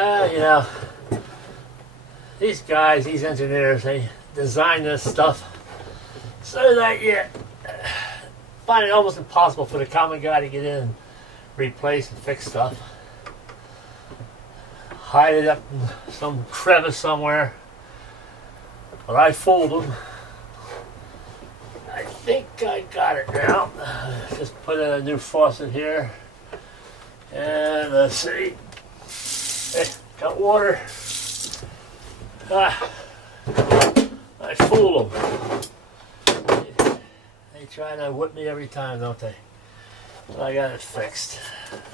You know, these guys, these engineers, they design this stuff so that you find it almost impossible for the common guy to get in and replace and fix stuff. Hide it up in some crevice somewhere. But I fooled them. I think I got it now. Just put in a new faucet here. And let's see. Hey, got water. I fooled them. They try to whip me every time, don't they? But I got it fixed.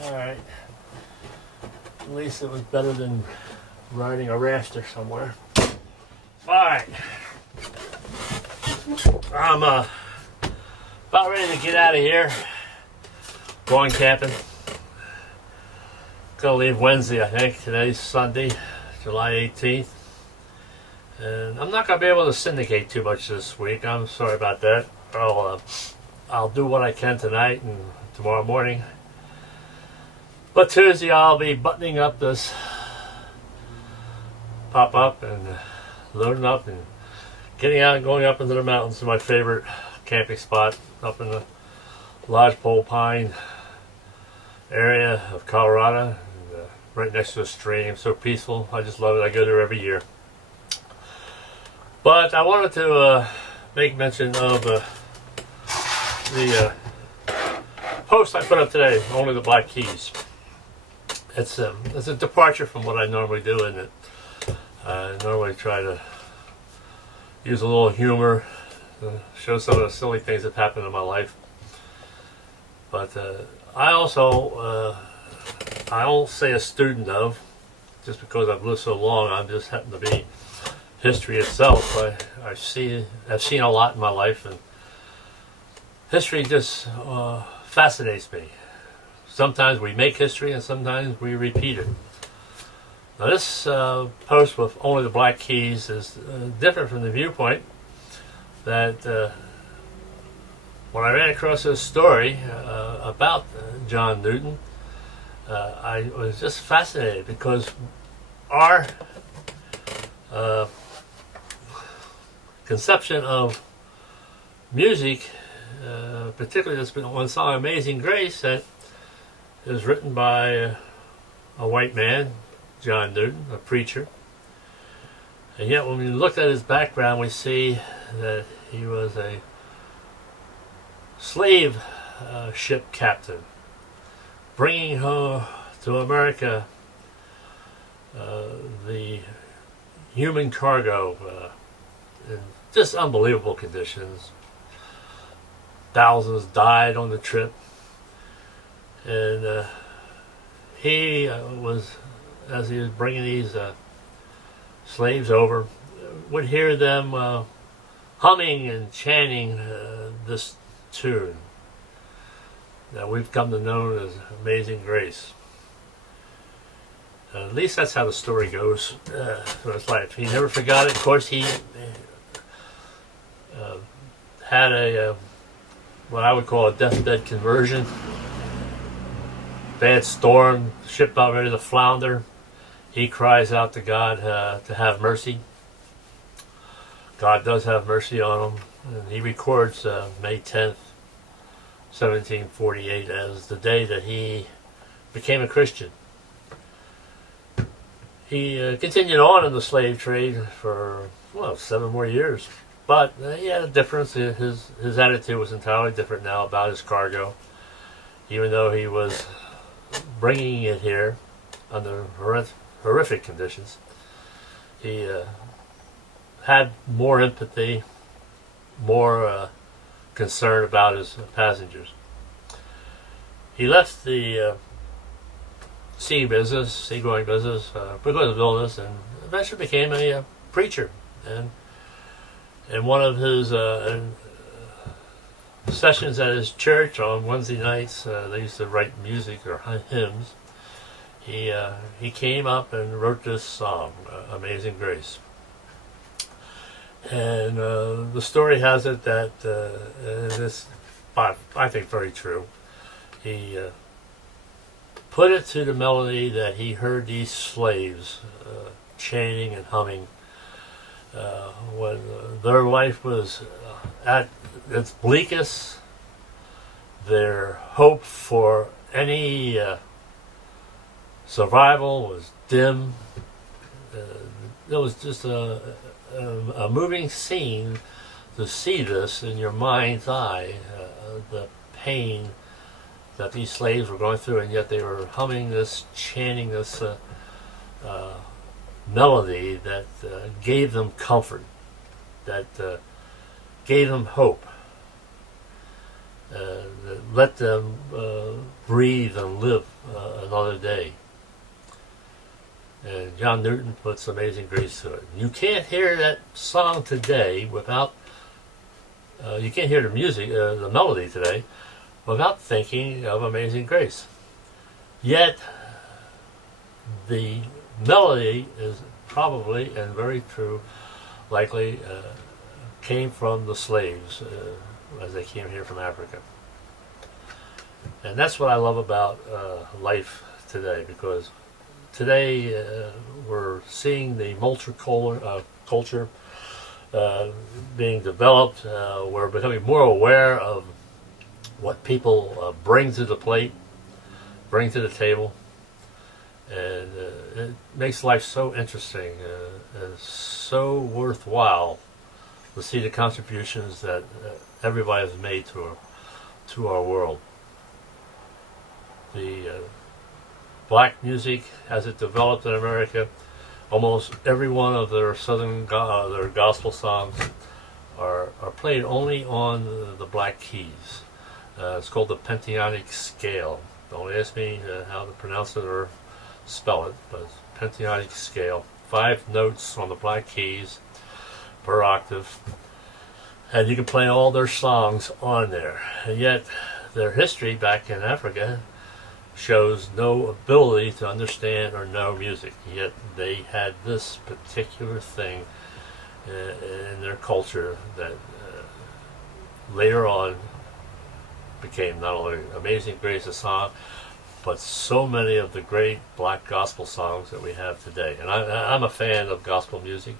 Alright. At least it was better than riding a rafter somewhere. Alright. I'm about ready to get out of here. Going camping. Gonna leave Wednesday, I think. Today's Sunday, July 18th. And I'm not gonna be able to syndicate too much this week. I'm sorry about that. I'll do what I can tonight and tomorrow morning. But Tuesday I'll be buttoning up this pop-up and loading up and getting out and going up into the mountains to my favorite camping spot up in the Lodgepole Pine area of Colorado, and, right next to a stream. So peaceful. I just love it. I go there every year. But I wanted to make mention of the post I put up today, Only the Black Keys. It's a departure from what I normally do, and it I normally try to use a little humor, show some of the silly things that happened in my life. But I also I won't say a student of, just because I've lived so long. I just happen to be history itself. I've seen a lot in my life, and history just fascinates me. Sometimes we make history and sometimes we repeat it. Now this post with Only the Black Keys is different from the viewpoint that when I ran across this story about John Newton, I was just fascinated, because our conception of music, particularly this one song, Amazing Grace, that is written by a white man, John Newton, a preacher. And yet when we look at his background, we see that he was a slave ship captain, bringing home to America the human cargo in just unbelievable conditions. Thousands died on the trip. And he was, as he was bringing these slaves over, would hear them humming and chanting this tune that we've come to know as Amazing Grace. At least that's how the story goes through his life. He never forgot it. Of course, he had a what I would call a deathbed conversion. Bad storm, ship about ready to flounder. He cries out to God to have mercy. God does have mercy on him, and he records May 10th, 1748 as the day that he became a Christian. He continued on in the slave trade for 7 more years, but he had a difference. His attitude was entirely different now about his cargo, even though he was bringing it here under horrific conditions. He had more empathy, more concern about his passengers. He left the seagoing business because of illness, and eventually became a preacher. And in one of his sessions at his church on Wednesday nights, they used to write music or hymns. He came up and wrote this song, Amazing Grace. And the story has it that this, I think, very true. He put it to the melody that he heard these slaves chanting and humming when their life was at its bleakest. Their hope for any survival was dim. It was just a moving scene to see this in your mind's eye, the pain that these slaves were going through, and yet they were humming this, chanting this melody that gave them comfort, that gave them hope, that let them breathe and live another day. And John Newton puts Amazing Grace to it. You can't hear that song today without, you can't hear the music, the melody today, without thinking of Amazing Grace. Yet, the melody is probably, and very true, likely came from the slaves as they came here from Africa. And that's what I love about life today, because today we're seeing the culture being developed. We're becoming more aware of what people bring to the plate, bring to the table, and it makes life so interesting and so worthwhile to see the contributions that everybody has made to our world. The black music, as it developed in America, almost every one of their their gospel songs are played only on the black keys. It's called the pentatonic scale. Don't ask me how to pronounce it or spell it, but it's pentatonic scale. 5 notes on the black keys per octave, and you can play all their songs on there. And yet, their history back in Africa shows no ability to understand or know music. Yet they had this particular thing in their culture that later on became not only Amazing Grace a song, but so many of the great black gospel songs that we have today. And I'm a fan of gospel music,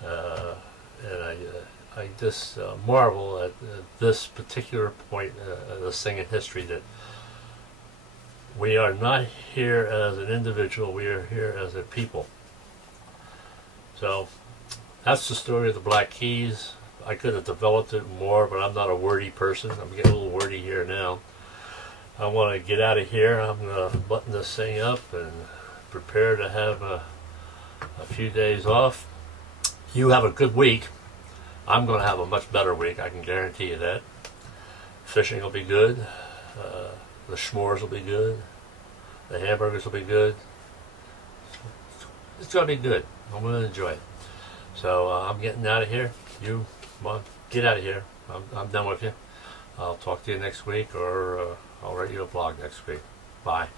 and I just marvel at this particular point in the singing history, that we are not here as an individual, we are here as a people. So that's the story of the Black Keys. I could have developed it more, but I'm not a wordy person. I'm getting a little wordy here now. I want to get out of here. I'm going to button this thing up and prepare to have a few days off. You have a good week. I'm going to have a much better week, I can guarantee you that. Fishing will be good. The s'mores will be good. The hamburgers will be good. It's going to be good. I'm going to enjoy it. So I'm getting out of here. You, come on, get out of here. I'm done with you. I'll talk to you next week, or I'll write you a blog next week. Bye.